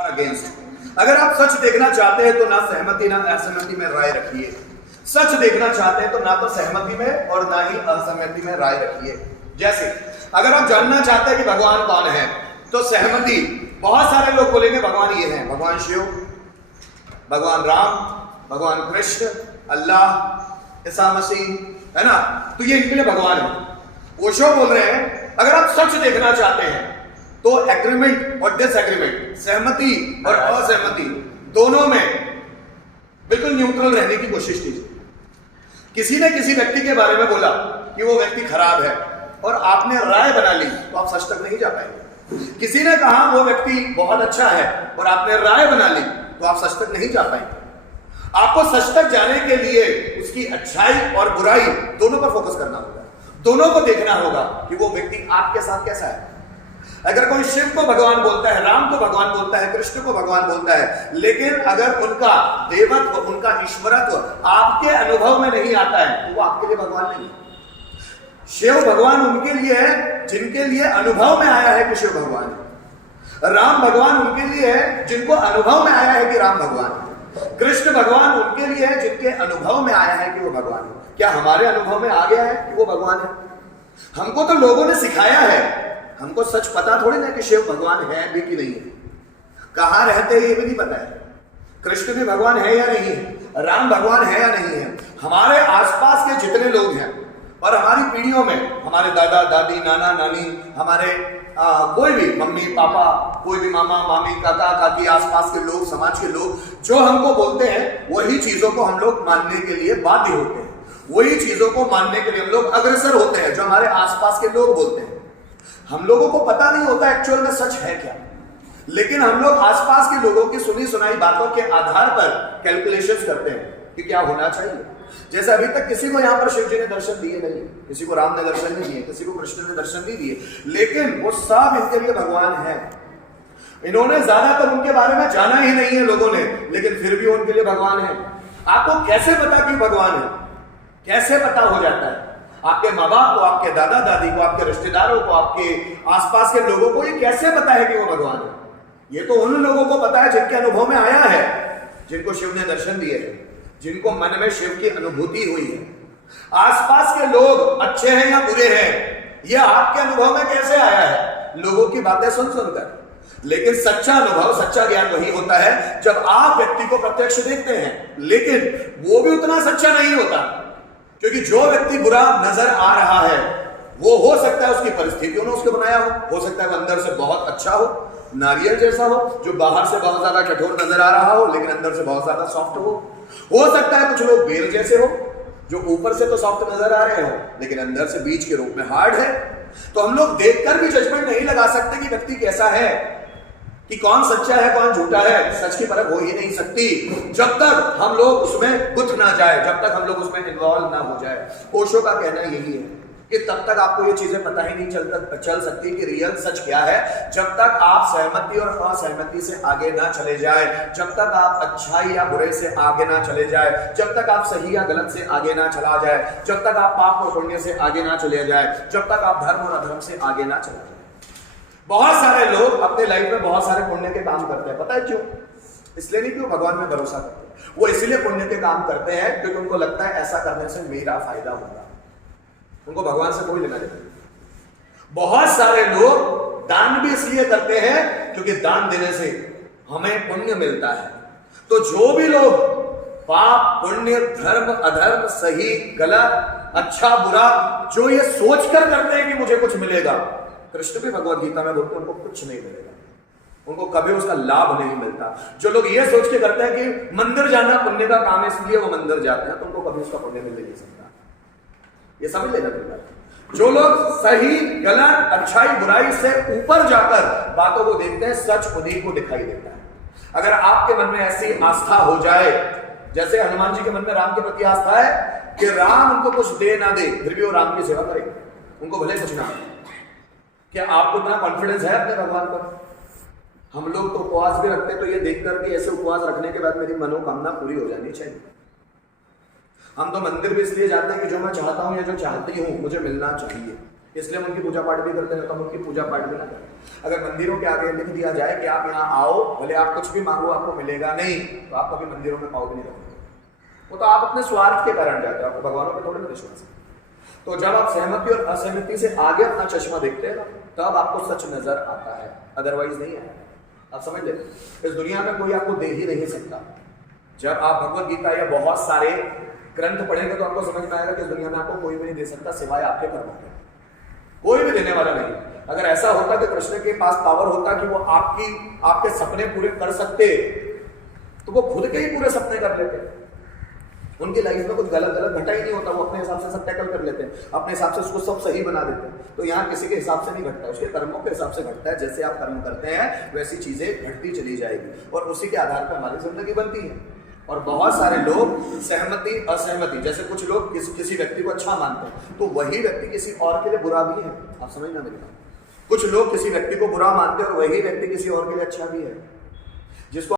Against. अगर आप सच देखना चाहते हैं तो ना सहमति ना असहमति में राय रखिए। सच देखना चाहते हैं तो ना तो सहमति में और ना ही असहमति में राय रखिए। जैसे अगर आप जानना चाहते हैं कि भगवान कौन है तो सहमति, बहुत सारे लोग बोलेंगे भगवान ये हैं, भगवान शिव, भगवान राम, भगवान कृष्ण, अल्लाह, ईसा मसीह, है ना, तो ये इनके लिए भगवान है। ओशो बोल रहे हैं अगर आप सच देखना चाहते हैं तो एग्रीमेंट और डिसएग्रीमेंट, सहमति और असहमति दोनों में बिल्कुल न्यूट्रल रहने की कोशिश कीजिए। किसी ने किसी व्यक्ति के बारे में बोला कि वो व्यक्ति खराब है और आपने राय बना ली तो आप सच तक नहीं जा पाएंगे। किसी ने कहा वो व्यक्ति बहुत अच्छा है और आपने राय बना ली तो आप सच तक नहीं जा पाएंगे। आपको सच तक जाने के लिए उसकी अच्छाई और बुराई दोनों पर फोकस करना होगा, दोनों को देखना होगा कि वो व्यक्ति आपके साथ कैसा है। अगर कोई शिव को भगवान बोलता है, राम को भगवान बोलता है, कृष्ण को भगवान बोलता है, लेकिन अगर उनका देवत्व, उनका ईश्वरत्व आपके अनुभव में नहीं आता है तो वो आपके लिए भगवान नहीं है। शिव भगवान उनके लिए है जिनके लिए अनुभव में आया है कि शिव भगवान है। राम भगवान उनके लिए है जिनको अनुभव में आया है कि राम भगवान है। कृष्ण भगवान उनके लिए है जिनके अनुभव में आया है कि वो भगवान है। क्या हमारे अनुभव में आ गया है कि वो भगवान है? हमको तो लोगों ने सिखाया है, हमको सच पता थोड़ी ना कि शिव भगवान है भी कि नहीं है, कहां रहते हैं ये भी नहीं पता है, कृष्ण भी भगवान है या नहीं है, राम भगवान है या नहीं है। हमारे आसपास के जितने लोग हैं और हमारी पीढ़ियों में, हमारे दादा दादी, नाना नानी, हमारे कोई भी मम्मी पापा, कोई भी मामा मामी, काका काकी, आसपास के लोग, समाज के लोग जो हमको बोलते हैं वही चीजों को हम लोग मानने के लिए बाध्य होते हैं, वही चीजों को मानने के लिए हम लोग अग्रसर होते हैं जो हमारे आसपास के लोग बोलते हैं। हम लोगों को पता नहीं होता एक्चुअल में सच है क्या, लेकिन हम लोग आसपास के लोगों की सुनी सुनाई बातों के आधार पर कैलकुलेशंस करते हैं कि क्या होना चाहिए। जैसे अभी तक किसी को यहां पर शिव जी ने दर्शन दिए नहीं, किसी को राम ने दर्शन नहीं दिए, किसी को कृष्ण ने दर्शन नहीं दिए, लेकिन वो सब इनके लिए भगवान है। इन्होंने ज्यादातर उनके बारे में जाना ही नहीं है लोगों ने, लेकिन फिर भी उनके लिए भगवान है। आपको कैसे पता कि भगवान है? कैसे पता हो जाता है? आपके माँ बाप को, आपके दादा दादी को, आपके रिश्तेदारों को, आपके आसपास के लोगों को ये कैसे पता है कि वो भगवान है? ये तो उन लोगों को पता है जिनके अनुभव में आया है, जिनको शिव ने दर्शन दिए हैं, जिनको मन में शिव की अनुभूति हुई है। आसपास के लोग अच्छे हैं या बुरे हैं ये आपके अनुभव में कैसे आया है? लोगों की बातें सुन सुनकर। लेकिन सच्चा अनुभव, सच्चा ज्ञान वही होता है जब आप व्यक्ति को प्रत्यक्ष देखते हैं, लेकिन वो भी उतना सच्चा नहीं होता, क्योंकि जो व्यक्ति बुरा नजर आ रहा है वो हो सकता है उसकी परिस्थितियों ने उसको बनाया हो सकता है वो अंदर से बहुत अच्छा हो, नारियल जैसा हो जो बाहर से बहुत ज्यादा कठोर नजर आ रहा हो लेकिन अंदर से बहुत ज्यादा सॉफ्ट हो सकता है कुछ लोग बेर जैसे हो जो ऊपर से तो सॉफ्ट नजर आ रहे हो लेकिन अंदर से बीज के रूप में हार्ड है। तो हम लोग देखकर भी जजमेंट नहीं लगा सकते कि व्यक्ति कैसा है, कि कौन सच्चा है कौन झूठा है। सच की परख हो ही नहीं सकती जब तक हम लोग उसमें गुथ ना जाए, जब तक हम लोग उसमें इन्वॉल्व ना हो जाए। ओशो का कहना यही है कि तब तक आपको ये चीजें पता ही नहीं चल सकती कि रियल सच क्या है, जब तक आप सहमति और असहमति से आगे ना चले जाए, जब तक आप अच्छाई या बुरे से आगे ना चले जाए, जब तक आप सही या गलत से आगे ना चला जाए, जब तक आप पाप और पुण्य से आगे ना चले जाए, जब तक आप धर्म और अधर्म से आगे ना चला जाए। बहुत सारे लोग अपने लाइफ में बहुत सारे पुण्य के काम करते हैं, पता है क्यों? इसलिए नहीं कि वो भगवान में भरोसा करते हैं, वो इसलिए पुण्य के काम करते हैं क्योंकि उनको लगता है ऐसा करने से मेरा फायदा होगा, उनको भगवान से कोई लेना देना। बहुत सारे लोग दान भी इसलिए करते हैं क्योंकि दान देने से हमें पुण्य मिलता है। तो जो भी लोग पाप पुण्य धर्म अधर्म सही गलत अच्छा बुरा जो ये सोचकर करते हैं कि मुझे कुछ मिलेगा, कृष्ण भी भगवद गीता में बोलते हैं उनको कुछ नहीं मिलेगा, उनको कभी उसका लाभ नहीं मिलता। जो लोग ये सोच के करते हैं कि मंदिर जाना पुण्य का काम है इसलिए वो मंदिर जाते हैं, तो उनको कभी उसका पुण्य मिल नहीं सकता। ये समझ लेना पड़ेगा। जो लोग सही गलत अच्छाई बुराई से ऊपर जाकर बातों को देखते हैं, सच उन्हीं को दिखाई देता है। अगर आपके मन में ऐसी आस्था हो जाए, जैसे हनुमान जी के मन में राम के प्रति आस्था है कि राम उनको कुछ दे ना दे फिर भी वो राम की सेवा करेंगे, उनको भले कुछ ना। क्या आपको इतना कॉन्फिडेंस है अपने भगवान पर? हम लोग तो उपवास भी रखते हैं तो ये देखकर कि ऐसे उपवास रखने के बाद मेरी मनोकामना पूरी हो जानी चाहिए। हम तो मंदिर भी इसलिए जाते हैं कि जो मैं चाहता हूं या जो चाहती हूं मुझे मिलना चाहिए। इसलिए हम उनकी पूजा पाठ भी करते हैं, तो हम उनकी पूजा पाठ भी ना करें। अगर मंदिरों के आगे लिख दिया जाए कि आप यहाँ आओ, भले आप कुछ भी मांगो आपको मिलेगा नहीं, तो आप कभी मंदिरों में पाओ भी नहीं रखोगे। वो तो आप अपने स्वार्थ के कारण जाते हो, आपको भगवानों पे थोड़े ना विश्वास है। तो जब आप सहमति और असहमति से आगे अपना चश्मा देखते हैं ना, तब आपको सच नजर आता है, अदरवाइज नहीं है। आप समझ ले, इस दुनिया में कोई आपको दे ही नहीं सकता। जब आप भगवत गीता या बहुत सारे ग्रंथ पढ़ेंगे तो आपको समझ में आएगा कि इस दुनिया में आपको कोई भी नहीं दे सकता सिवाय आपके कर्मों के। कोई भी देने वाला नहीं। अगर ऐसा होता कि कृष्ण के पास पावर होता कि वो आपके सपने पूरे कर सकते, तो वो खुद के ही पूरे सपने कर लेते। उनकी लाइफ में कुछ गलत घटा ही नहीं होता, वो अपने हिसाब से सब टैकल कर लेते हैं, अपने हिसाब से उसको सब सही बना देते हैं। तो यहाँ किसी के हिसाब से नहीं घटता, उसके कर्मों के हिसाब से घटता है। जैसे आप कर्म करते हैं वैसी चीजें घटती चली जाएगी, और उसी के आधार पर हमारी जिंदगी बनती है। और बहुत सारे लोग सहमति असहमति, जैसे कुछ लोग किसी व्यक्ति को अच्छा मानते हैं, तो वही व्यक्ति किसी और के लिए बुरा भी है। आप समझना मेरी बात। कुछ लोग किसी व्यक्ति को बुरा मानते हैं और वही व्यक्ति किसी और के लिए अच्छा भी है। जिसको